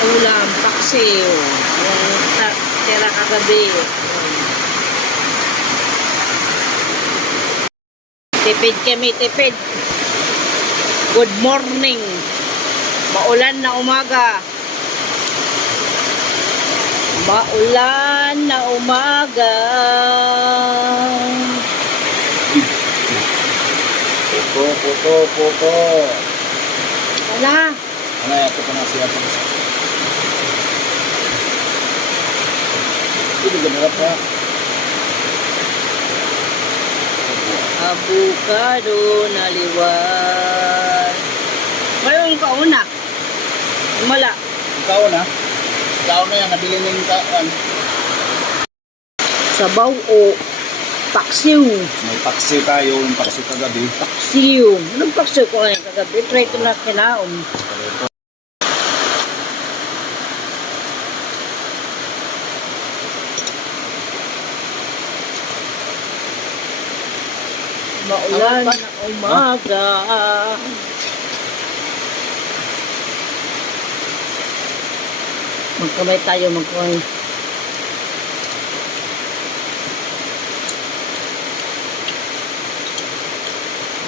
ulam, paksiw. Yung tira kagabi. Tipid kami, tipid. Good morning. Maulan na umaga. Maulan na umaga. Puto. Wala. Ano ito pa na siya ito? Hindi ganarap pa. Avocado na liwan. Ngayon kauna. Mala. Ikaw na. Ikaw na yan. Nabili na yung kaan. Sabaw o paksiw. May paksiw tayo. Yung paksiw kagabi. Paksiw. Anong paksiw ko ngayon kagabi? Try ito na kinaon. Maulan na umaga. Magkamay tayo, magkamay.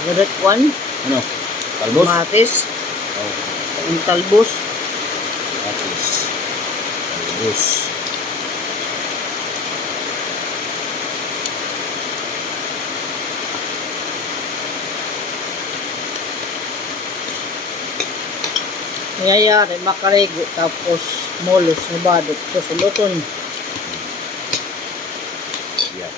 Red one. Ano? Talbos? Matis. Oh. Ang talbos. Matis. Talbos. Nangyayari, makarigo, tapos molos, nabadot, tapos luton. Yan.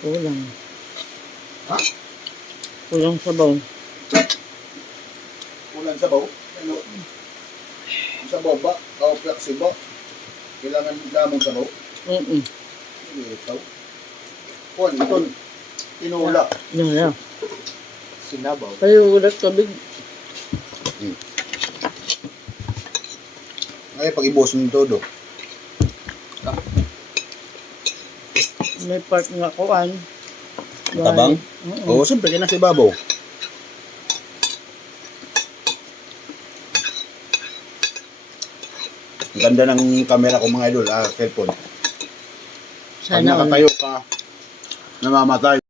Kulang. Ha? Kulang sabaw. Ulan sabaw? Ano? Sabaw ba? O flexible ba? Kailangan damong sabaw? Ito. Kuwan, ito. Tinula. Yeah. Sinabaw. Kayo ulat kabig. Ay, pag-ibos ng todo. May part nga kuwan. Tabang? Oo, siyempre, kaya nasa ibabaw. Ang ganda ng camera ko mga idol, cellphone. Pag Sana all. nakatayo ka, namamatay.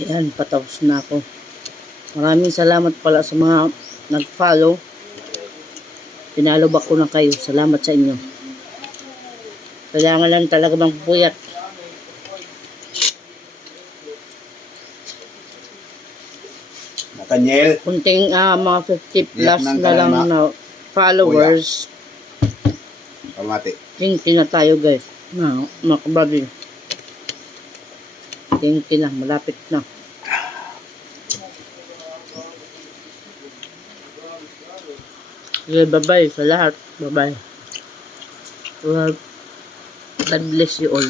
Ayan, patapos na ako. Maraming salamat pala sa mga nag-follow. Pinalubak ko na kayo. Salamat sa inyo. Kailangan lang talaga magpuyat. Nakanyel. Kunting mga 50 plus Iyak ng na lang kalama. na followers. Pamati. Tingin na tayo guys. Mga kabady. Tingin na. Malapit na. Okay, bye-bye sa lahat. Bye-bye. God bless you all.